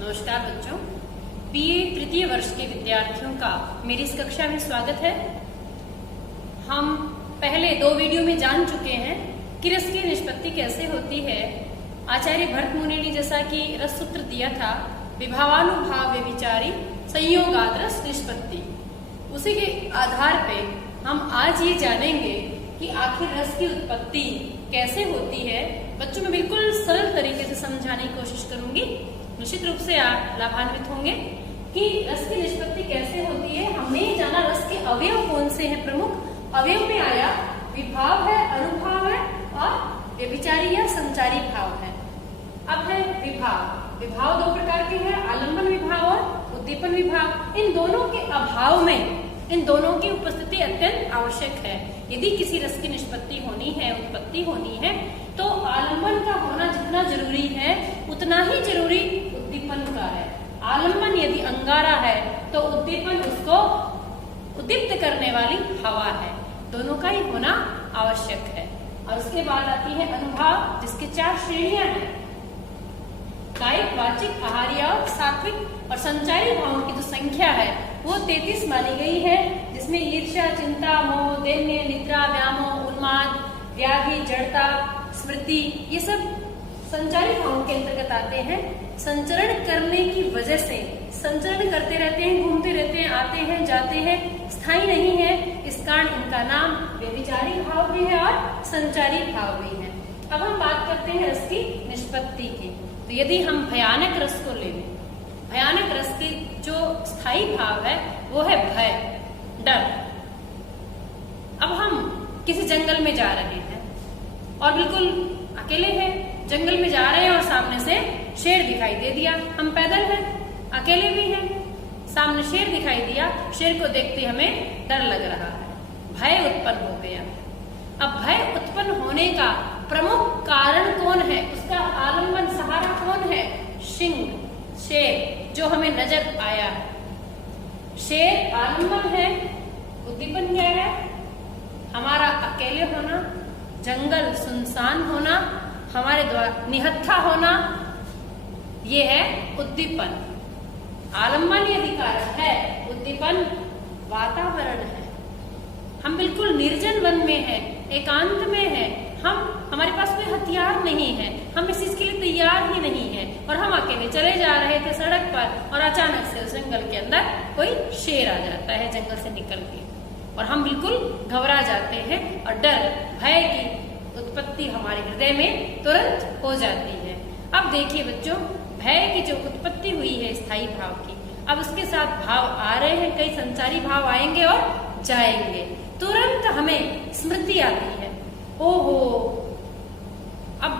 नमस्कार बच्चों, बीए तृतीय वर्ष के विद्यार्थियों का मेरी इस कक्षा में स्वागत है। हम पहले 2 वीडियो में जान चुके हैं कि रस की निष्पत्ति कैसे होती है। आचार्य भरत मुनि ने जैसा कि रस सूत्र दिया था, विभावानुभाव व्यभिचारी संयोगाद रस निष्पत्ति, उसी के आधार पे हम आज ये जानेंगे कि आखिर रस की उत्पत्ति कैसे होती है। बच्चों में बिल्कुल सरल तरीके से समझाने की कोशिश करूंगी। निश्चित रूप से आप लाभान्वित होंगे कि रस की निष्पत्ति कैसे होती है। हमने जाना रस के अवयव कौन से हैं। प्रमुख अवयव में आया विभाव है, अनुभाव है और व्यभिचारी या संचारी भाव है। अब है विभाव। विभाव 2 प्रकार के हैं, आलंबन विभाव और उद्दीपन विभाव। इन दोनों के अभाव में इन दोनों की उपस्थिति अत्यंत आवश्यक है। यदि किसी रस की निष्पत्ति होनी है, उत्पत्ति होनी है, तो आलंबन का होना जितना जरूरी है उतना ही जरूरी उद्दीपन का है। आलंबन यदि अंगारा है तो उद्दीपन उसको उद्दीप्त करने वाली हवा है। दोनों का ही होना आवश्यक है। और उसके बाद आती है अनुभाव, जिसके 4 श्रेणियां हैं। कायिक, वाचिक, आहार्य और सात्विक। और संचारी भावों की जो संख्या है वो 33 मानी गई है, जिसमें ईर्ष्या, चिंता, मोह, दैन्य, निद्रा, व्यामोह, उन्माद, व्याधि, जड़ता, स्मृति, ये सब संचारी भावों के अंतर्गत आते हैं। संचरण करने की वजह से संचरण करते रहते हैं, घूमते रहते हैं, आते हैं, जाते हैं, स्थायी नहीं है। इस कारण इनका नाम व्यभिचारी भाव भी है और संचारी भाव भी है। अब हम बात करते हैं रस की निष्पत्ति की। तो यदि हम भयानक रस को ले, भयानक रस की जो स्थायी भाव है वो है भय, डर। अब हम किसी जंगल में जा रहे हैं और बिल्कुल अकेले हैं, जंगल में जा रहे हैं और सामने से शेर दिखाई दे दिया। हम पैदल हैं, अकेले भी हैं, सामने शेर दिखाई दिया। शेर को देखते हमें डर लग रहा है, भय उत्पन्न हो गया। अब भय उत्पन्न होने का प्रमुख कारण कौन है, उसका आलंबन सहारा कौन है? सिंह, शेर जो हमें नजर आया है। शेर आलंबन है, उद्दीपन क्या है? हमारा अकेले होना, जंगल सुनसान होना, हमारे द्वारा निहत्था होना, ये है उद्दीपन। आलंबन यदि कारक है, उद्दीपन वातावरण है। हम बिल्कुल निर्जन वन में हैं, एकांत में हैं, हमारे पास कोई हथियार नहीं है, हम इस चीज के लिए तैयार ही नहीं है और हम अकेले चले जा रहे थे सड़क पर और अचानक से उस जंगल के अंदर कोई शेर आ जाता है जंगल से निकल के और हम बिल्कुल घबरा जाते हैं और डर, भय की उत्पत्ति हमारे हृदय में तुरंत हो जाती है। अब देखिए बच्चों, भय की जो उत्पत्ति हुई है स्थायी भाव की, अब उसके साथ भाव आ रहे हैं, कई संचारी भाव आएंगे और जाएंगे। तुरंत हमें स्मृति आती है, ओहो अब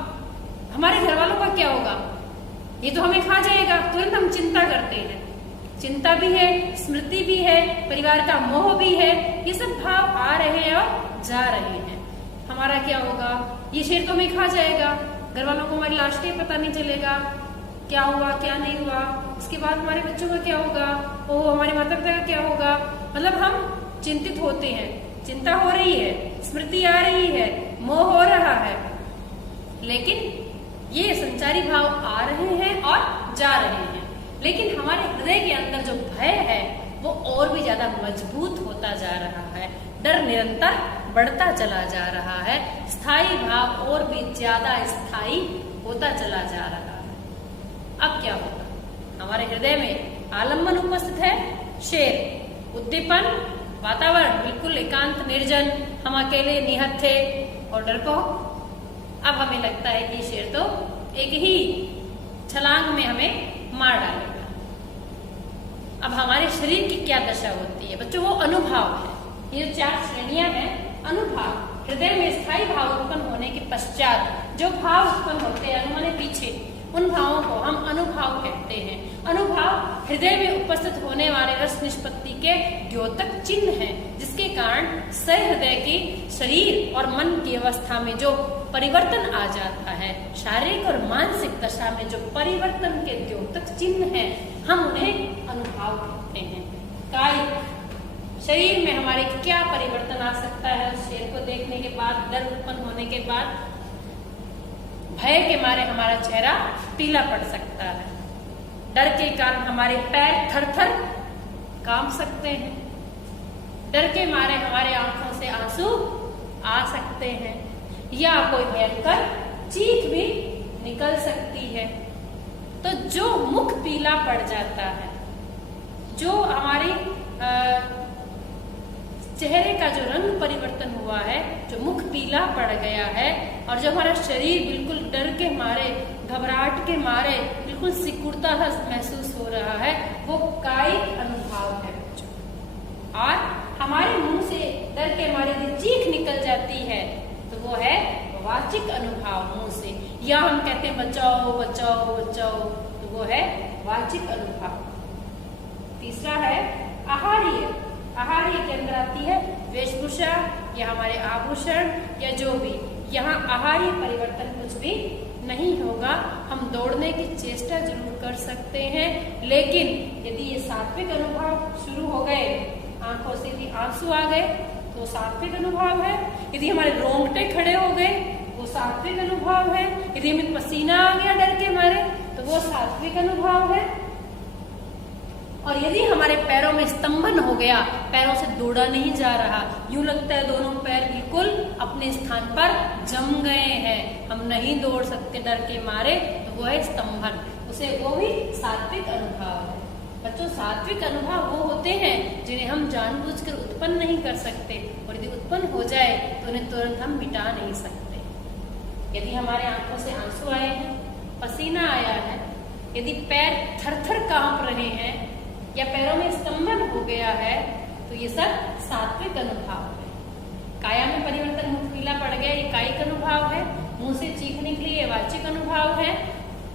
हमारे घर वालों का क्या होगा, ये तो हमें खा जाएगा। तुरंत हम चिंता करते हैं, चिंता भी है, स्मृति भी है, परिवार का मोह भी है। ये सब भाव आ रहे हैं और जा रहे हैं। हमारा क्या होगा, ये शेर तो हमें खा जाएगा, घर वालों को हमारी लाश का पता नहीं चलेगा, क्या हुआ क्या नहीं हुआ। इसके बाद हमारे बच्चों का क्या होगा, ओह हमारे माता पिता का क्या होगा। मतलब हम चिंतित होते हैं, चिंता हो रही है, स्मृति आ रही है, मोह हो रहा है। लेकिन ये संचारी भाव आ रहे हैं और जा रहे हैं। लेकिन हमारे हृदय के अंदर जो भय है वो और भी ज्यादा मजबूत होता जा रहा है, डर निरंतर बढ़ता चला जा रहा है, स्थायी भाव और भी ज्यादा स्थायी होता चला जा रहा है। अब क्या होगा, हमारे हृदय में आलंबन उपस्थित है, शेर, उद्दीपन, वातावरण बिल्कुल एकांत निर्जन, हम अकेले निहत्थे और डरपोक। अब हमें लगता है कि शेर तो एक ही छलांग में हमें मार डालेगा। अब हमारे शरीर की क्या दशा होती है बच्चों, वो अनुभाव है। ये 4 श्रेणियां हैं। अनुभाव, हृदय में स्थायी भाव उत्पन्न होने के पश्चात जो भाव उत्पन्न होते हैं अनुमाने पीछे, उन भावों को हम अनुभाव कहते हैं। अनुभाव हृदय में उपस्थित होने वाले रस निष्पत्ति के द्योतक चिन्ह हैं, जिसके कारण सहृदय की शरीर और मन की अवस्था में जो परिवर्तन आ जाता है, शारीरिक और मानसिक दशा में जो परिवर्तन के द्योतक चिन्ह हैं, हम उन्हें अनुभाव कहते हैं। कायिक, शरीर में हमारे क्या परिवर्तन आ सकता है शेर को देखने के बाद, डर उत्पन्न होने के बाद, भय के मारे हमारा चेहरा पीला पड़ सकता है। डर के कारण हमारे पैर थर थर कांप सकते हैं, डर के मारे हमारे आंखों से आंसू आ सकते हैं, या कोई भयंकर चीख भी निकल सकती है। तो जो मुख पीला पड़ जाता है, जो हमारी चेहरे का जो रंग परिवर्तन हुआ है, जो मुख पीला पड़ गया है और जो हमारा शरीर बिल्कुल डर के मारे, घबराहट के मारे बिल्कुल सिकुड़ता सा महसूस हो रहा है, वो कायिक अनुभव है बच्चों। और हमारे मुंह से डर के मारे यदि चीख निकल जाती है तो वो है वाचिक अनुभव मुंह से, या हम कहते हैं बचाओ बचाओ बचाओ, तो वो है वाचिक अनुभव। तीसरा है आहार्य। आहार्य के अंदर आती है वेशभूषा या हमारे आभूषण या जो भी। यहाँ आहार्य परिवर्तन कुछ भी नहीं होगा। हम दौड़ने की चेष्टा जरूर कर सकते हैं, लेकिन यदि ये सात्विक अनुभव शुरू हो गए, आंखों से भी आंसू आ गए तो सात्विक अनुभव है। यदि हमारे रोंगटे खड़े हो गए वो सात्विक अनुभव है। यदि हमें पसीना आ गया डर के मारे तो वो सात्विक अनुभव है। और यदि हमारे पैरों में स्तंभन हो गया, पैरों से दौड़ा नहीं जा रहा, यूं लगता है दोनों पैर बिल्कुल अपने स्थान पर जम गए हैं, हम नहीं दौड़ सकते डर के मारे, तो वो है स्तंभन, उसे वो भी सात्विक अनुभव है। बच्चों, सात्विक अनुभव वो होते हैं जिन्हें हम जानबूझकर उत्पन्न नहीं कर सकते, और यदि उत्पन्न हो जाए तो उन्हें तुरंत हम मिटा नहीं सकते। यदि हमारे आंखों से आंसू आए हैं, पसीना आया है, यदि पैर थर थर कांप रहे हैं या पैरों में स्तंभन हो गया है, तो ये सब सात्विक अनुभव है। काया में परिवर्तन, मुख पीला पड़ गया, ये कायिक अनुभव है। मुंह से चीख निकली, ये वाचिक अनुभव है।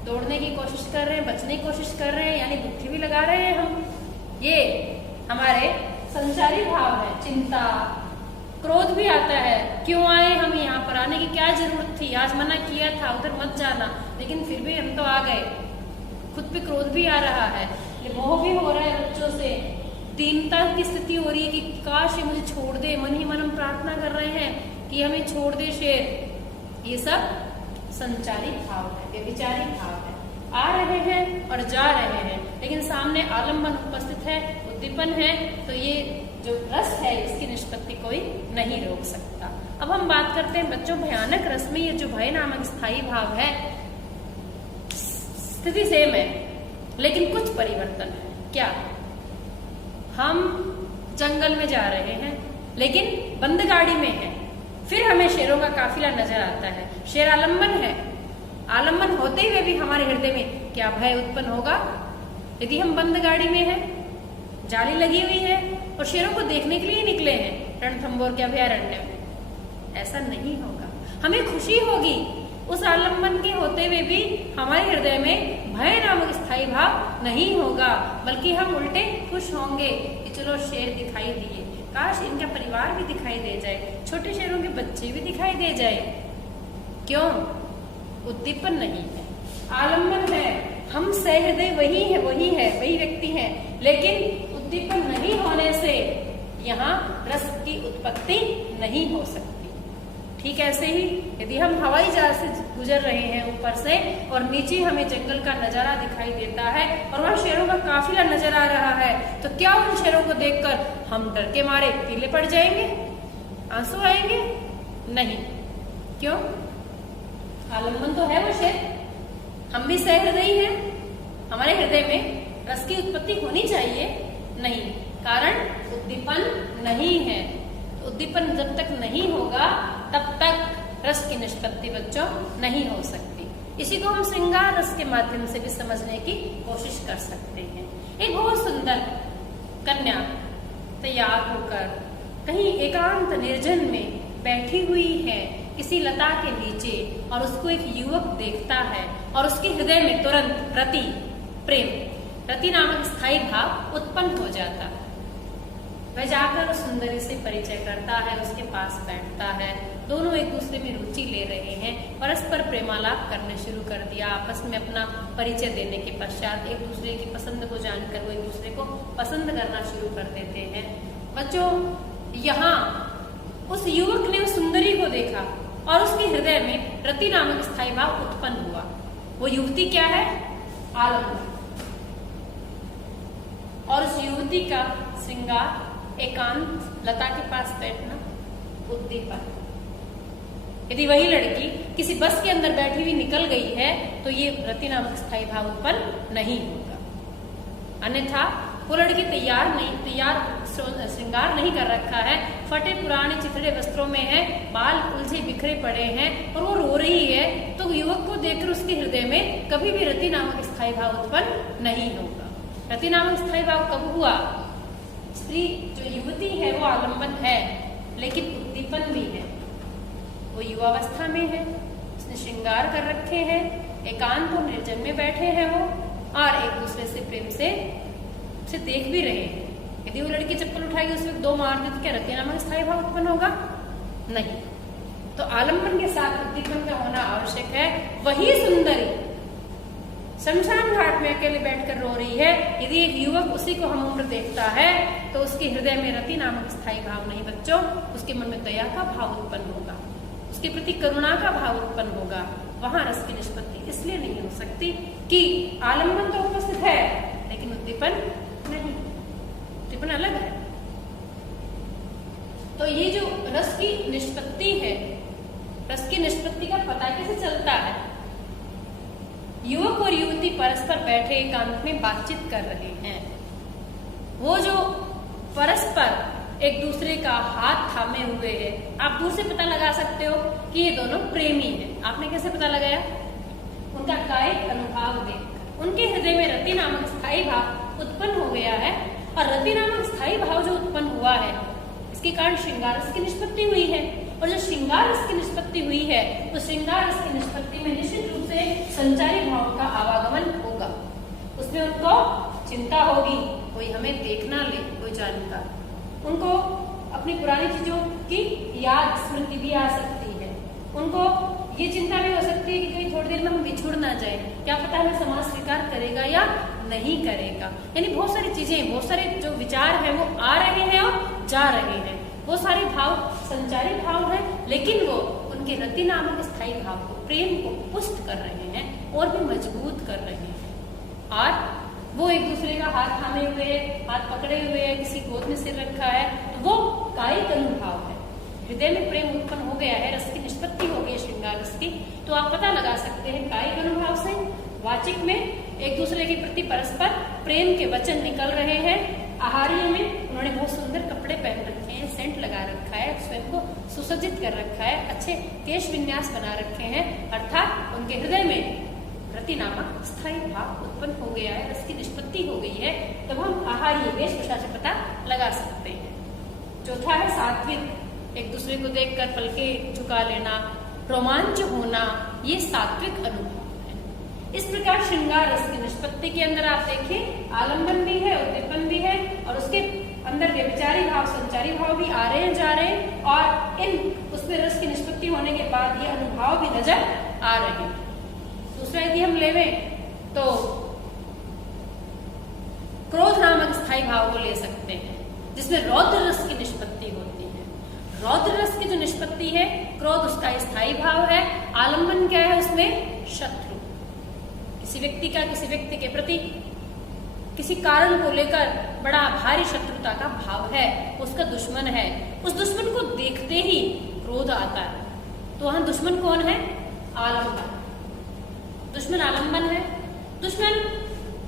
दौड़ने की कोशिश कर रहे हैं, बचने की कोशिश कर रहे हैं, यानी बुद्धि भी लगा रहे हैं हम, ये हमारे संचारी भाव है। चिंता, क्रोध भी आता है, क्यों आए हम यहाँ पर, आने की क्या जरूरत थी, आज मना किया था उधर मत जाना, लेकिन फिर भी हम तो आ गए। खुद पे क्रोध भी आ रहा है, मोह भी हो रहा है बच्चों से, दीनता की स्थिति हो रही है कि काश ये मुझे छोड़ दे, मन ही मन हम प्रार्थना कर रहे हैं कि हमें छोड़ दे शेर। ये सब संचारी भाव है, व्यभिचारी भाव है। आ रहे हैं और जा रहे हैं, लेकिन सामने आलम्बन उपस्थित है, उद्दीपन है, तो ये जो रस है इसकी निष्पत्ति कोई नहीं रोक सकता। अब हम बात करते हैं बच्चों भयानक रस में, ये जो भय नामक स्थायी भाव है, स्थिति सेम है लेकिन कुछ परिवर्तन है। क्या? हम जंगल में जा रहे हैं लेकिन बंद गाड़ी में है, फिर हमें शेरों का काफिला नजर आता है, शेर आलम्बन है, आलम्बन होते हुए भी हमारे हृदय में क्या भय उत्पन्न होगा? यदि हम बंद गाड़ी में हैं, जाली लगी हुई है और शेरों को देखने के लिए निकले हैं रणथंभौर के अभयारण्य में, ऐसा नहीं होगा। हमें खुशी होगी उस आलम्बन के होते हुए भी हमारे हृदय में भय नामक स्थायी भाव नहीं होगा, बल्कि हम उल्टे खुश होंगे कि चलो शेर दिखाई दिए, काश इनका परिवार भी दिखाई दे जाए, छोटे शेरों के बच्चे भी दिखाई दे जाए। क्यों? उद्दीपन नहीं है, आलम्बन है, हम सहृदय वही व्यक्ति है, लेकिन उद्दीपन नहीं होने से यहाँ रस की उत्पत्ति नहीं हो सकती। ठीक ऐसे ही यदि हम हवाई जहाज से गुजर रहे हैं ऊपर से और नीचे हमें जंगल का नजारा दिखाई देता है और वहाँ शेरों का काफिला नजर आ रहा है, तो क्या उन शेरों को देखकर हम डर के मारे पीले पड़ जाएंगे, आंसू आएंगे? नहीं। क्यों? आलम्बन तो है वो शेर, हम भी सहृदयी हैं, हमारे हृदय में रस की उत्पत्ति होनी चाहिए, नहीं, कारण उद्दीपन नहीं है। उद्दीपन जब तक नहीं होगा तब तक रस की निष्पत्ति बच्चों नहीं हो सकती। इसी को हम श्रृंगार रस के माध्यम से भी समझने की कोशिश कर सकते हैं। एक बहुत सुंदर कन्या तैयार होकर कहीं एकांत निर्जन में बैठी हुई है किसी लता के नीचे, और उसको एक युवक देखता है और उसके हृदय में तुरंत रति, प्रेम, रति नामक स्थायी भाव उत्पन्न हो जाता है। वह जाकर उस सुंदरी से परिचय करता है, उसके पास बैठता है, दोनों एक दूसरे में रुचि ले रहे हैं, परस्पर प्रेमालाप करने शुरू कर दिया। आपस में अपना परिचय देने के पश्चात एक दूसरे की पसंद को जानकर वो एक दूसरे को पसंद करना शुरू कर देते हैं। बच्चों, यहाँ उस युवक ने उस सुंदरी को देखा और उसके हृदय में रति नामक स्थायी भाव उत्पन्न हुआ। वो युवती क्या है? आलम्बन। और उस युवती का श्रृंगार एकांत लता के पास बैठना उद्दीपन। यदि वही लड़की किसी बस के अंदर बैठी हुई निकल गई है तो ये रति नामक स्थायी भाव उत्पन्न नहीं होगा। अन्यथा वो लड़की तैयार श्रृंगार नहीं कर रखा है, फटे पुराने चिथड़े वस्त्रों में है, बाल उलझे बिखरे पड़े हैं और वो रो रही है, तो युवक को देखकर उसके हृदय में कभी भी रति नामक स्थायी भाव उत्पन्न नहीं होगा। रति नामक स्थायी भाव कब हुआ? स्त्री जो युवती है वो आलंबन है लेकिन उद्दीपन भी है, वो युवावस्था में है, उसने श्रृंगार कर रखे हैं, एकांत और निर्जन में बैठे हैं वो, और एक दूसरे से प्रेम से देख भी रहे हैं। यदि वो लड़की चप्पल उठाएगी उस वक्त दो मार दे तो क्या रति नामक स्थायी भाव उत्पन्न होगा? नहीं। तो आलंबन के साथ उद्दीपन का होना आवश्यक है। वही सुंदरी शमशान घाट में अकेले बैठकर रो रही है, यदि एक युवक उसी को हम उम्र देखता है तो उसके हृदय में रति नामक स्थायी भाव नहीं बच्चों, उसके मन में दया का भाव उत्पन्न होगा, उसके प्रति करुणा का भाव उत्पन्न होगा। वहां रस की निष्पत्ति इसलिए नहीं हो सकती कि आलंबन तो उपस्थित है लेकिन उद्दीपन नहीं, उद्दीपन अलग है। तो ये जो रस की निष्पत्ति है, रस की निष्पत्ति का पता कैसे चलता है? युवक और युवती परस्पर बैठे एकांत में बातचीत कर रहे हैं, वो जो परस्पर एक दूसरे का हाथ थामे हुए है, आप दूर से पता लगा सकते हो कि ये दोनों प्रेमी हैं। आपने कैसे पता लगाया? उनका कायिक अनुभाव देखकर उनके हृदय में रति नामक स्थायी भाव उत्पन्न हो गया है, और रति नामक स्थायी भाव जो उत्पन्न हुआ है इसके कारण श्रृंगार रस की निष्पत्ति हुई है, और जो श्रृंगार रस की निष्पत्ति हुई है उस श्रृंगार रस की निष्पत्ति में निश्चित रूप से संचारी भाव का आवागमन होगा। उसमें उनको चिंता होगी, कोई हमें देखना ले, कोई जानकार, उनको अपनी पुरानी चीजों की याद स्मृति भी आ सकती है, उनको ये चिंता भी हो सकती है कि कहीं थोड़ी देर में हम बिछुड़ ना जाए, क्या पता हमें समाज स्वीकार करेगा या नहीं करेगा। यानी बहुत सारी चीजें, बहुत सारे जो विचार हैं वो आ रहे हैं और जा रहे हैं। वो सारे भाव संचारी भाव हैं, लेकिन वो उनके रति नामक स्थायी भाव को, प्रेम को पुष्ट कर रहे हैं और भी मजबूत कर रहे हैं। और वो एक दूसरे का हाथ थामे हुए है, हाथ पकड़े हुए है, किसी गोद में सिर रखा है, तो वो कायिक अनुभाव है। हृदय में प्रेम उत्पन्न हो गया है, रस की निष्पत्ति हो गई श्रृंगार रस की, तो आप पता लगा सकते हैं कायिक अनुभाव से। वाचिक में एक दूसरे के प्रति परस्पर प्रेम के वचन निकल रहे हैं। आहार्य में उन्होंने बहुत सुंदर कपड़े पहन रखे हैं, सेंट लगा रखा है, स्वयं को सुसज्जित कर रखा है, अच्छे केश विन्यास बना रखे हैं, अर्थात उनके हृदय में रति नामक स्थायी भाव उत्पन्न हो गया है, रस की निष्पत्ति हो गई है। तब हम आहार्य वेशभूषा से पता लगा सकते हैं। चौथा है सात्विक, एक दूसरे को देखकर पलके झुका लेना, रोमांच होना, ये सात्विक अनुभव है। इस प्रकार श्रृंगार रस की निष्पत्ति के अंदर आप देखिए आलंबन भी है, उद्दीपन भी है, और उसके अंदर व्यभिचारी भाव, संचारी भाव भी आ रहे हैं, जा रहे हैं, और इन उसमें रस की निष्पत्ति होने के बाद ये अनुभाव भी नजर आ रहे हैं। दूसरा यदि हम लेवें तो क्रोध नामक स्थायी भाव को ले सकते हैं, जिसमें रौद्र रस की निष्पत्ति होती है। रौद्र रस की जो निष्पत्ति है, क्रोध उसका स्थायी भाव है। आलंबन क्या है उसमें? शत्रु, किसी व्यक्ति का किसी व्यक्ति के प्रति किसी कारण को लेकर बड़ा भारी शत्रुता का भाव है, उसका दुश्मन है, उस दुश्मन को देखते ही क्रोध आता है। तो वहां दुश्मन कौन है? आलंबन। दुश्मन आलंबन है। दुश्मन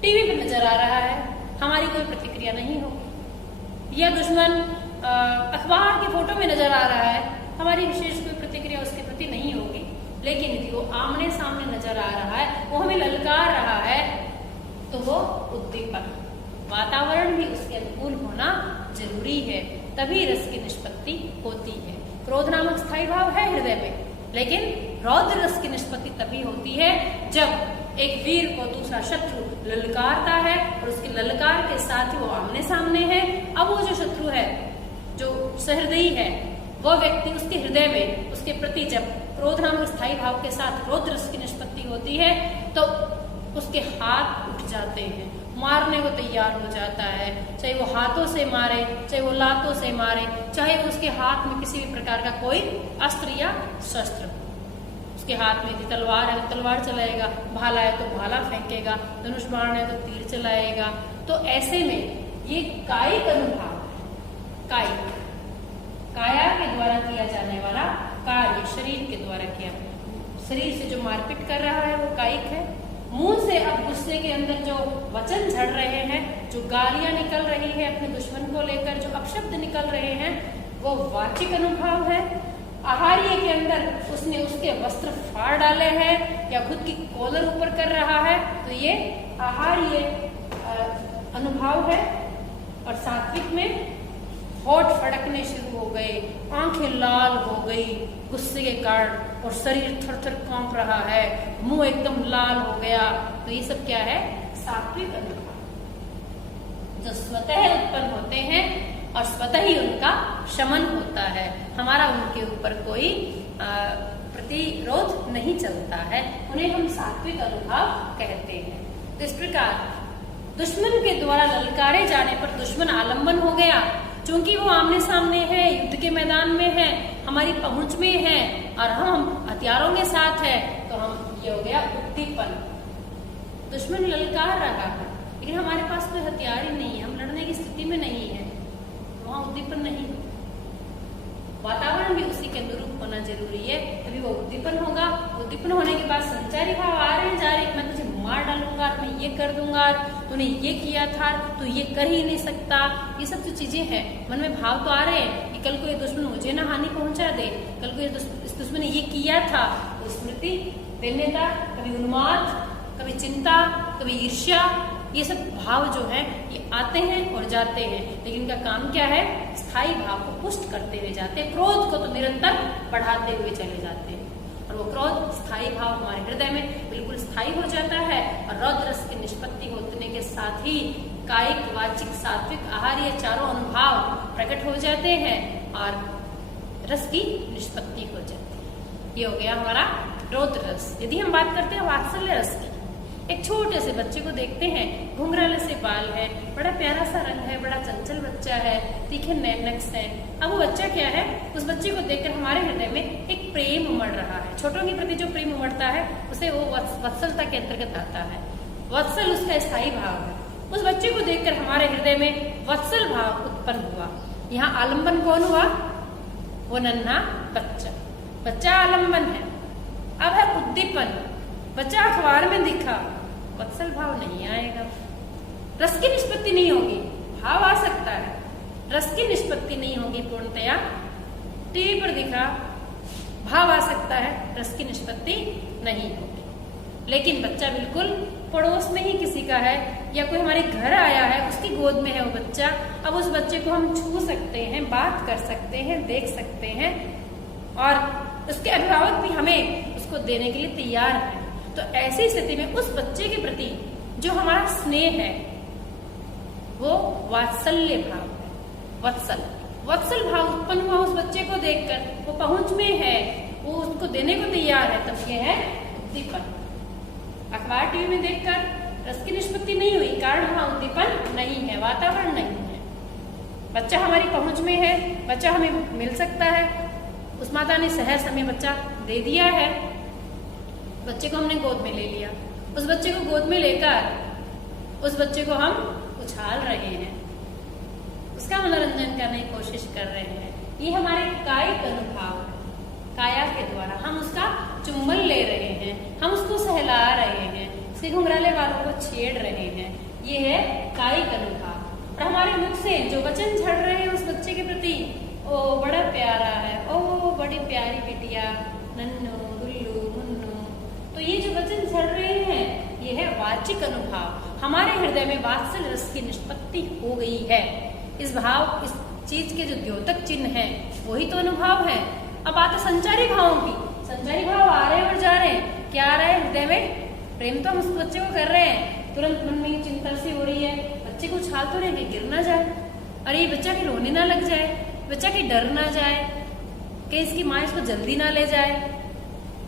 टीवी पे नजर आ रहा है, हमारी कोई प्रतिक्रिया नहीं होगी, या दुश्मन अखबार के फोटो में नजर आ रहा है, हमारी विशेष कोई प्रतिक्रिया उसके प्रति नहीं होगी। लेकिन यदि वो आमने सामने नजर आ रहा है, वो हमें ललकार रहा है, तो वो उद्दीपन, वातावरण भी उसके अनुकूल होना जरूरी है, तभी रस की निष्पत्ति होती है। क्रोध नामक स्थायी भाव है हृदय में, लेकिन रौद्र रस की निष्पत्ति तभी होती है जब एक वीर को दूसरा शत्रु ललकारता है, और उसकी ललकार के साथ ही वो आमने सामने है। अब वो जो शत्रु है, जो सहृदयी है, वो व्यक्ति, उसके हृदय में उसके प्रति जब क्रोध नामक स्थायी भाव के साथ रौद्र रस की निष्पत्ति होती है, तो उसके हाथ उठ जाते हैं, मारने को तैयार हो जाता है, चाहे वो हाथों से मारे, चाहे वो लातों से मारे, चाहे उसके हाथ में किसी भी प्रकार का कोई अस्त्र या शस्त्र, उसके हाथ में यदि तलवार है तो तलवार चलाएगा, भाला है तो भाला फेंकेगा, धनुष बाण है तो तीर चलाएगा। तो ऐसे में ये कायिक अनुभाव है। कायिक, काया के द्वारा किया जाने वाला कार्य, शरीर के द्वारा किया, शरीर से जो मारपीट कर रहा है वो कायिक है। मुंह से अब गुस्से के अंदर जो वचन झड़ रहे हैं, जो गालियां निकल रही है अपने दुश्मन को लेकर, जो अपशब्द निकल रहे हैं, वो वाचिक अनुभाव है। आहार्य के अंदर उसने उसके वस्त्र फाड़ डाले हैं या खुद की कॉलर ऊपर कर रहा है, तो ये आहार्य अनुभाव है। और सात्विक में होठ फड़कने शुरू हो गए, आंखें लाल हो गई गुस्से के कारण, और शरीर थर-थर कांप रहा है, मुंह एकदम लाल हो गया, तो ये सब क्या है? सात्विक अनुभाव, जो स्वतः उत्पन्न होते हैं और स्वतः ही उनका शमन होता है। हमारा उनके ऊपर कोई प्रतिरोध नहीं चलता है, उन्हें हम सात्विक अनुभाव कहते हैं। तो इस प्रकार दुश्मन के द्वारा ललकारे जाने पर दुश्मन आलंबन हो गया, क्योंकि वो आमने सामने है, युद्ध के मैदान में है, हमारी पहुंच में है और हम हथियारों के साथ है, तो हम ये हो गया उद्दीपन। दुश्मन ललकार रहा है लेकिन हमारे पास कोई हथियार ही नहीं है, हम लड़ने की स्थिति में नहीं है, तो वहां उद्दीपन नहीं। वातावरण भी उसी के अनुरूप होना जरूरी है, तभी वो उद्दीपन होगा। उद्दीपन होने के बाद संचारी भाव आ रहे हैं, जा रहे हैं, मैं तुझे मार डालूंगा, मैं ये कर दूंगा, तूने ये किया था तो ये कर ही नहीं सकता, ये सब जो चीजें हैं मन में भाव तो आ रहे हैं कि कल को ये दुश्मन मुझे ना हानि पहुंचा दे, कल को इस दुश्मन ने ये किया था, तो स्मृति, दैन्यता, कभी उन्माद, कभी चिंता, कभी ईर्ष्या, ये सब भाव जो है ये आते हैं और जाते हैं, लेकिन इनका काम क्या है? स्थायी भाव को पुष्ट करते हुए जाते हैं, क्रोध को तो निरंतर बढ़ाते हुए चले जाते हैं, और वो क्रोध स्थायी भाव हमारे हृदय में बिल्कुल स्थायी हो जाता है, और रौद्र रस की निष्पत्ति होने के साथ ही कायिक, वाचिक, सात्विक, आहार्य चारों अनुभाव प्रकट हो जाते हैं और रस की निष्पत्ति हो जाती है। ये हो गया हमारा रौद्र रस। यदि हम बात करते हैं वात्सल्य रस की, एक छोटे से बच्चे को देखते हैं, घुंघराले से बाल है, बड़ा प्यारा सा रंग है, बड़ा चंचल बच्चा है, तीखे नैनक्स है। अब वो बच्चा क्या है? उस बच्चे को देखकर हमारे हृदय में एक प्रेम उमड़ रहा है। छोटों के प्रति जो प्रेम उमड़ता है उसे वो वत्सलता के अंतर्गत आता है। वत्सल उसका स्थायी भाव है। उस बच्चे को देखकर हमारे हृदय में वत्सल भाव उत्पन्न हुआ। यहाँ आलम्बन कौन हुआ? वो नन्हा बच्चा, बच्चा आलम्बन है। अब है उद्दीपन, बच्चा अखबार में दिखा, वत्सल भाव नहीं आएगा, रस की निष्पत्ति नहीं होगी। भाव आ सकता है, रस की निष्पत्ति नहीं होगी पूर्णतया। टीवी पर दिखा, भाव आ सकता है, रस की निष्पत्ति नहीं होगी। लेकिन बच्चा बिल्कुल पड़ोस में ही किसी का है या कोई हमारे घर आया है, उसकी गोद में है वो बच्चा, अब उस बच्चे को हम छू सकते हैं, बात कर सकते हैं, देख सकते हैं, और उसके अभिभावक भी हमें उसको देने के लिए तैयार हैं। तो ऐसी स्थिति में उस बच्चे के प्रति जो हमारा स्नेह है वो वात्सल्य भाव है। वत्सल भाव उत्पन्न हुआ उस बच्चे को देखकर, वो पहुंच में है, वो उसको देने को तैयार है, तब ये है उद्दीपन। अखबार टीवी में देखकर रस की निष्पत्ति नहीं हुई, कारण वहां उद्दीपन नहीं है, वातावरण नहीं है। बच्चा हमारी पहुंच में है, बच्चा हमें मिल सकता है, उस माता ने सहज हमें बच्चा दे दिया है, बच्चे को हमने गोद में ले लिया, उस बच्चे को गोद में लेकर उस बच्चे को हम उछाल रहे हैं, उसका मनोरंजन करने की कोशिश कर रहे हैं। ये हमारे कायिक अनुभाव है। काया के द्वारा हम उसका चुंबन ले रहे हैं, हम उसको सहला रहे हैं, उसके घुंघराले बालों को छेड़ रहे हैं, ये है कायिक अनुभाव। और हमारे मुख से जो वचन झड़ रहे हैं उस बच्चे के प्रति, ओ बड़ा प्यारा है, ओ बड़ी प्यारी बिटिया, नन्नू गुल्लू मुन्नू, तो ये जो वचन झड़ रहे हैं ये है वाचिक अनुभाव। हमारे हृदय में वात्सल्य रस की निष्पत्ति हो गई है। इस भाव, इस चीज के जो द्योतक चिन्ह है वही तो अनुभव है। अब बात है संचारी भावों की। संचारी भाव आ रहे हैं और जा रहे हैं। क्या आ रहा है हृदय में? प्रेम तो हम उस बच्चे को कर रहे हैं, तुरंत मन में चिंता सी हो रही है, बच्चे को उछाल तो रहे कि गिर ना जाए, अरे ये बच्चा के रोने ना लग जाए, बच्चा के डर ना जाए, कहीं इसकी माँ इसको जल्दी ना ले जाए।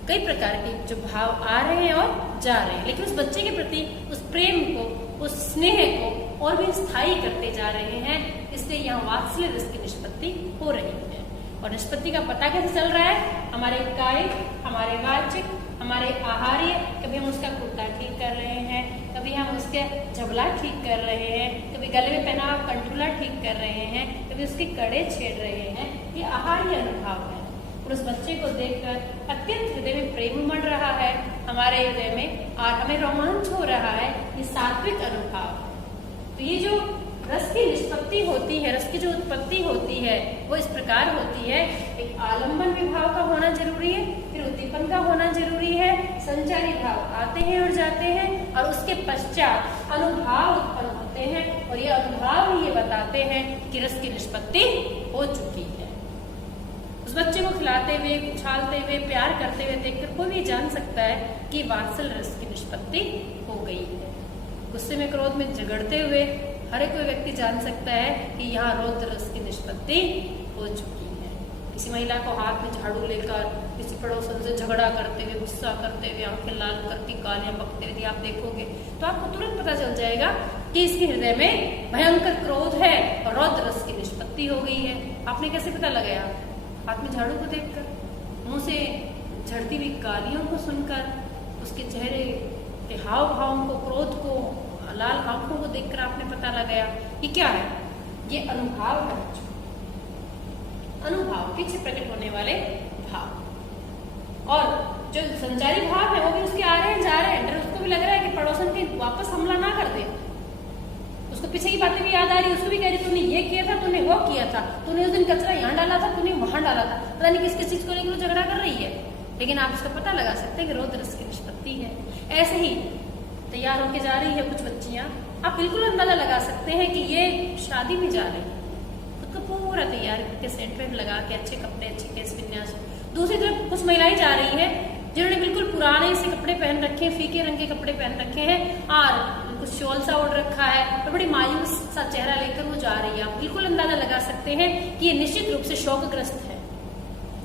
कई प्रकार के जो भाव आ रहे हैं और जा रहे हैं, लेकिन उस बच्चे के प्रति उस प्रेम को, उस स्नेह को और भी स्थायी करते जा रहे हैं। इसलिए यहाँ वात्सल्य रस की निष्पत्ति हो रही है। और निष्पत्ति का पता कैसे चल रहा है? हमारे कायिक, हमारे वाचिक, हमारे आहार्य, कभी हम उसका कुर्ता ठीक कर रहे हैं, कभी हम उसके जगह जबला ठीक कर रहे हैं, कभी गले में पहना हुआ कंठुला ठीक कर रहे हैं, कभी उसके कड़े छेड़ रहे हैं। ये आहार्य अनुभव है और उस बच्चे को देखकर अत्यंत हृदय में प्रेम उमड़ रहा है हमारे हृदय में और हमें रोमांच हो रहा है। ये सात्विक अनुभव। तो ये जो रस की निष्पत्ति होती है, रस की जो उत्पत्ति होती है वो इस प्रकार होती है। एक आलंबन विभाव का होना जरूरी है, फिर उद्दीपन का होना जरूरी है, संचारी भाव आते हैं और जाते हैं और उसके पश्चात अनुभाव उत्पन्न होते हैं और ये अनुभाव ही ये बताते हैं कि रस की निष्पत्ति हो चुकी है। उस बच्चे को खिलाते हुए, उछालते हुए, प्यार करते हुए देखकर कोई भी जान सकता है कि वात्सल रस की निष्पत्ति हो गई है। गुस्से में, क्रोध में झगड़ते हुए हर एक कोई व्यक्ति जान सकता है कि यहाँ रौद्र रस की निष्पत्ति हो चुकी है। किसी महिला को हाथ में झाड़ू लेकर किसी पड़ोसन से झगड़ा करते हुए, गुस्सा करते हुए, आंखें लाल करके गालियां बकते हुए आप देखोगे तो आपको तुरंत पता चल जाएगा कि इसके हृदय में भयंकर क्रोध है और रौद्र रस की निष्पत्ति हो गई है। आपने कैसे पता लगाया? हाथ में झाड़ू को देखकर, मुंह से झड़ती हुई गालियों को सुनकर, उसके चेहरे के हाव भावों को, क्रोध को, लाल आंखों को देखकर आपने पता लगाया। ये क्या है? ये अनुभाव है। अनुभाव, पीछे प्रकट होने वाले भाव। और जो संचारी भाव है वो भी उसके आ रहे हैं, जा रहे हैं। डर उसको भी लग रहा है कि पड़ोसन के वापस हमला ना कर दे। उसको पीछे की बातें भी याद आ रही है, उसको भी कह रही तूने ये किया था, तूने वो किया था, तूने उस दिन कचरा यहाँ डाला था, तूने वहां डाला था, पता नहीं किस किस चीज को लेकर झगड़ा कर रही है। लेकिन आप उसका पता लगा सकते हैं कि रौद्र रस की निष्पत्ति है। ऐसे ही तैयार होके जा रही है कुछ बच्चियां, आप बिल्कुल अंदाजा लगा सकते हैं कि ये शादी में जा रही है, खुद को पूरा तैयार करके, सेंट वेंट लगा के, अच्छे कपड़े, अच्छे केस विन्यास। दूसरी तरफ कुछ महिलाएं जा रही है जिन्होंने बिल्कुल पुराने से कपड़े पहन रखे हैं, फीके रंग के कपड़े पहन रखे हैं और कुछ शॉल सा ओढ़ रखा है और बड़ी मायूस सा चेहरा लेकर वो जा रही है। आप बिल्कुल अंदाजा लगा सकते हैं कि ये निश्चित रूप से शोकग्रस्त है।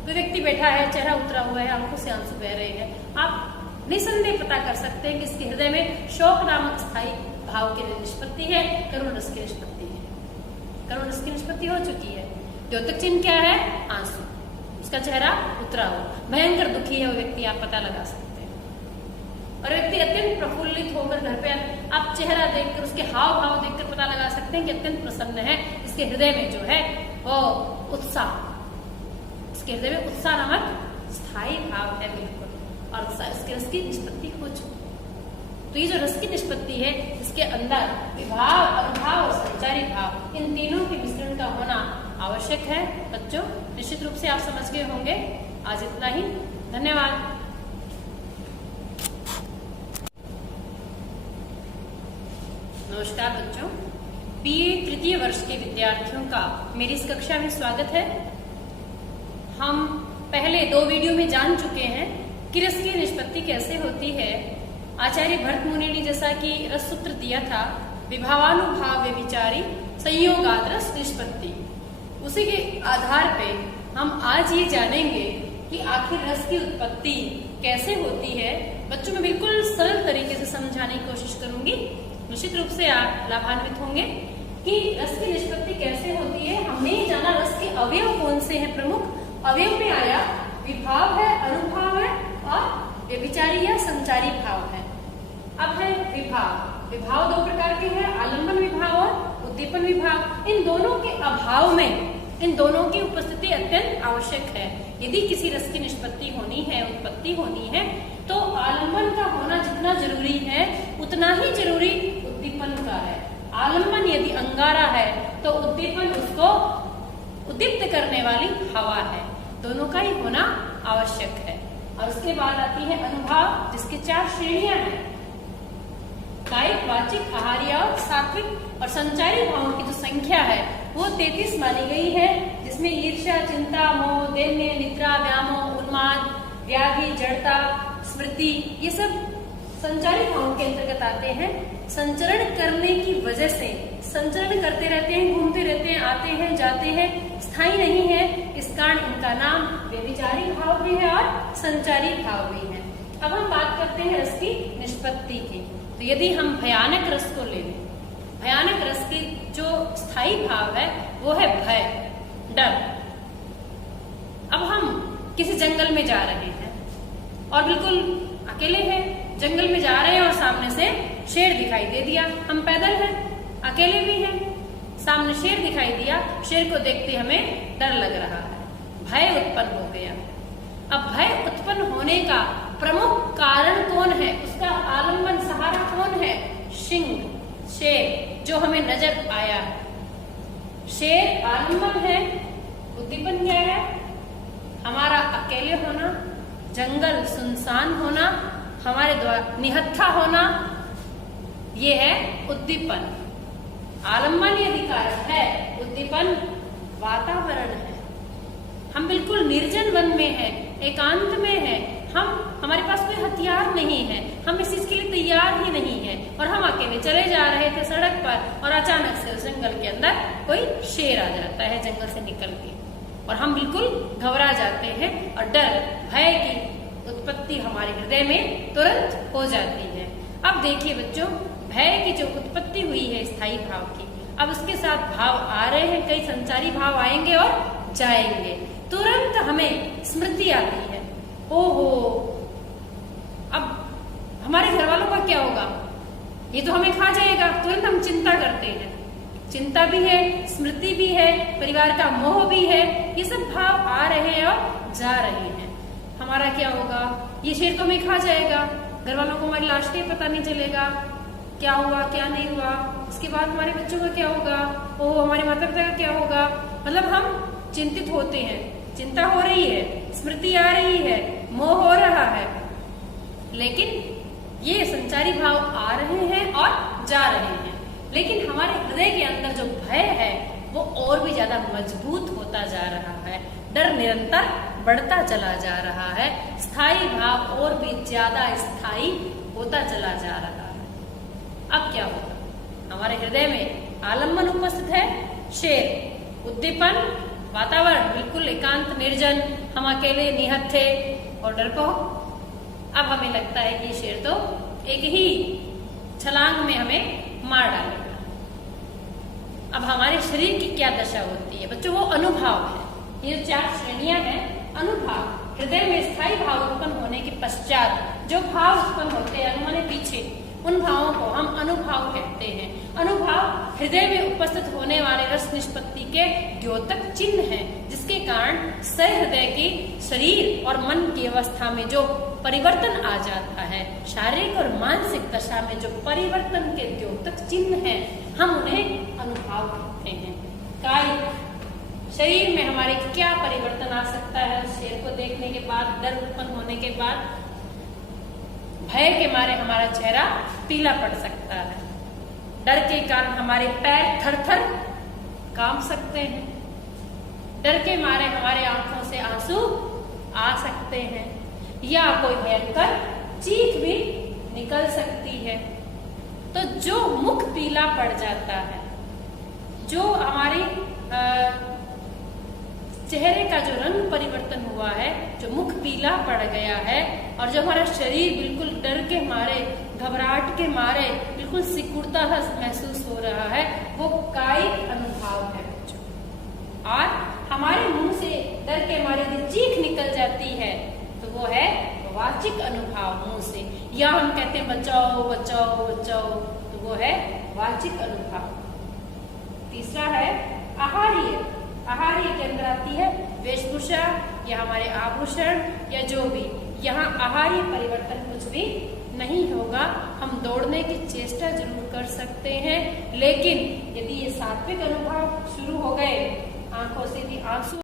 कोई व्यक्ति बैठा है, चेहरा उतरा हुआ है, आंखों से आंसू बह रहे हैं। आप निसंदेह पता कर सकते हैं कि इसके हृदय में शोक नामक स्थायी भाव की निष्पत्ति है, करुण रस की निष्पत्ति है। करुण रस की निष्पत्ति हो चुकी है। द्योतक चिन्ह क्या है? आंसू। उसका चेहरा उतरा हुआ, भयंकर दुखी है वो व्यक्ति, आप पता लगा सकते हैं। और व्यक्ति अत्यंत प्रफुल्लित होकर घर पे आप चेहरा देखकर, उसके हाव भाव देखकर पता लगा सकते हैं कि अत्यंत प्रसन्न है। इसके हृदय में जो है वो उत्साह, इसके हृदय में उत्साह नामक स्थायी भाव है बिल्कुल, और इसके रस की निष्पत्ति हो चुकी। तो ये जो रस की निष्पत्ति है, इसके अंदर विभाव, अनुभाव और संचारी भाव, इन तीनों के मिश्रण का होना आवश्यक है। बच्चों, निश्चित रूप से आप समझ गए होंगे। आज इतना ही, धन्यवाद। नमस्कार बच्चों, बीए तृतीय वर्ष के विद्यार्थियों का मेरी इस कक्षा में स्वागत है। हम पहले 2 वीडियो में जान चुके हैं कि रस की निष्पत्ति कैसे होती है। आचार्य भरत मुनि ने जैसा कि रस सूत्र दिया था, विभावानुभाव व्यभिचारी संयोगाद रस निष्पत्ति, उसी के आधार पे हम आज ये जानेंगे कि आखिर रस की उत्पत्ति कैसे होती है। बच्चों में बिल्कुल सरल तरीके से समझाने की कोशिश करूंगी। निश्चित रूप से आप लाभान्वित होंगे कि रस की निष्पत्ति कैसे होती है। हमने जाना रस के अवयव कौन से हैं। प्रमुख अवयव में आया विभाव है, अनुभाव है और व्यभिचारी या संचारी भाव है। अब है विभाव। विभाव 2 प्रकार के हैं, आलंबन विभाव और उद्दीपन विभाव। इन दोनों के अभाव में इन दोनों की उपस्थिति अत्यंत आवश्यक है। यदि किसी रस की निष्पत्ति होनी है, उत्पत्ति होनी है, तो आलंबन का होना जितना जरूरी है उतना ही जरूरी उद्दीपन का है। आलंबन यदि अंगारा है तो उद्दीपन उसको उद्दीप्त करने वाली हवा है। दोनों का ही होना आवश्यक है। और उसके बाद आती है अनुभाव, जिसकी 4 श्रेणियां हैं। कायिक, वाचिक, आहार्य और सात्विक और संचारी भावों की जो संख्या है वो 33 मानी गई है, जिसमें ईर्ष्या, चिंता, मोह, दैन्य, निद्रा, व्यामोह, उन्माद, व्याधि, जड़ता, स्मृति, ये सब संचारी भावों के अंतर्गत आते हैं। संचरण करने की वजह से संचरण करते रहते हैं, घूमते रहते हैं, आते हैं, जाते हैं, स्थायी नहीं है, इस कारण इनका नाम व्यभिचारी भाव भी है और संचारी भाव भी है। अब हम बात करते हैं रस की निष्पत्ति की। तो यदि हम भयानक रस को ले लें, भयानक रस की जो स्थायी भाव है वो है भय, डर। अब हम किसी जंगल में जा रहे हैं और बिल्कुल अकेले हैं, जंगल में जा रहे हैं और सामने से शेर दिखाई दे दिया, हम पैदल हैं, अकेले भी हैं, सामने शेर दिखाई दिया, शेर को देखते हमें डर लग रहा है, भय उत्पन्न हो गया। अब भय उत्पन्न होने का प्रमुख कारण कौन है, उसका आलम्बन सहारा कौन है? सिंह, शेर जो हमें नजर आया। शेर आलम्बन है, उद्दीपन क्या है? हमारा अकेले होना, जंगल सुनसान होना, हमारे द्वारा निहत्था होना, ये है उद्दीपन। आलम्बन यदि कारण है, उद्दीपन वातावरण है। हम बिल्कुल निर्जन वन में हैं, एकांत में हैं, हमारे पास कोई हथियार नहीं है, हम इस चीज के लिए तैयार ही नहीं है, और हम अकेले चले जा रहे थे सड़क पर और अचानक से उस जंगल के अंदर कोई शेर आ जाता है जंगल से निकल के, और हम बिल्कुल घबरा जाते हैं और डर, भय की उत्पत्ति हमारे हृदय में तुरंत हो जाती है। अब देखिए बच्चों, भय की जो उत्पत्ति हुई है स्थायी भाव की, अब उसके साथ भाव आ रहे हैं, कई संचारी भाव आएंगे और जाएंगे। तुरंत हमें स्मृति आती है, ओहो अब हमारे घर वालों का क्या होगा, ये तो हमें खा जाएगा। तुरंत हम चिंता करते हैं, चिंता भी है, स्मृति भी है, परिवार का मोह भी है, ये सब भाव आ रहे हैं और जा रहे हैं। हमारा क्या होगा, ये शेर तो हमें खा जाएगा, घर वालों को हमारी लाश का पता नहीं चलेगा, क्या हुआ क्या नहीं हुआ, उसके बाद हमारे बच्चों का क्या होगा, ओह हमारे माता पिता का क्या होगा। मतलब हम चिंतित होते हैं, चिंता हो रही है, स्मृति आ रही है, मोह हो रहा है, लेकिन ये संचारी भाव आ रहे हैं और जा रहे हैं। लेकिन हमारे हृदय के अंदर जो भय है वो और भी ज्यादा मजबूत होता जा रहा है, डर निरंतर बढ़ता चला जा रहा है, स्थायी भाव और भी ज्यादा स्थायी होता चला जा रहा है। अब क्या होगा, हमारे हृदय में आलम्बन उपस्थित है, शेर, उद्दीपन, वातावरण बिल्कुल एकांत निर्जन, हम अकेले निहत्थे और डरपोक। अब हमें लगता है कि शेर तो एक ही छलांग में हमें मार डालेगा। अब हमारे शरीर की क्या दशा होती है बच्चों, वो अनुभव है। ये जो 4 श्रेणियां हैं, अनुभव, हृदय में स्थायी भाव उत्पन्न होने के पश्चात जो भाव उत्पन्न होते हैं अनुमाने पीछे, उन भावों को हम अनुभव कहते हैं। अनुभव हृदय में उपस्थित होने वाले रस निष्पत्ति के द्योतक चिन्ह हैं, जिसके कारण सहृदय की शरीर और मन की अवस्था में जो परिवर्तन आ जाता है, शारीरिक और मानसिक दशा में जो परिवर्तन के द्योतक चिन्ह हैं, हम उन्हें अनुभव कहते हैं। कायिक शरीर में हमारे क्या परिवर्तन आ सकता है, शेर को देखने के बाद, डर उत्पन्न होने के बाद, भय के मारे हमारा चेहरा पीला पड़ सकता है, डर के कारण हमारे पैर थर-थर कांप सकते हैं, डर के मारे हमारे आंखों से आंसू आ सकते हैं, या कोई भयंकर चीख भी निकल सकती है। तो जो मुख पीला पड़ जाता है, जो हमारी चेहरे का जो रंग परिवर्तन हुआ है, जो मुख पीला पड़ गया है, और जो हमारा शरीर बिल्कुल डर के मारे, घबराहट के मारे बिल्कुल सिकुड़ता महसूस हो रहा है, वो कायिक अनुभव है बच्चों। और हमारे मुंह से डर के मारे यदि चीख निकल जाती है तो वो है वाचिक अनुभव मुंह से, या हम कहते हैं बचाओ बचाओ बचाओ, तो वो है वाचिक अनुभव। तीसरा है आहार्य। आहार्य के अंदर आती है वेशभूषा या हमारे आभूषण या जो भी, यहाँ आहार्य परिवर्तन कुछ भी नहीं होगा। हम दौड़ने की चेष्टा जरूर कर सकते हैं, लेकिन यदि ये सात्विक अनुभव शुरू हो गए, आंखों से भी आंसू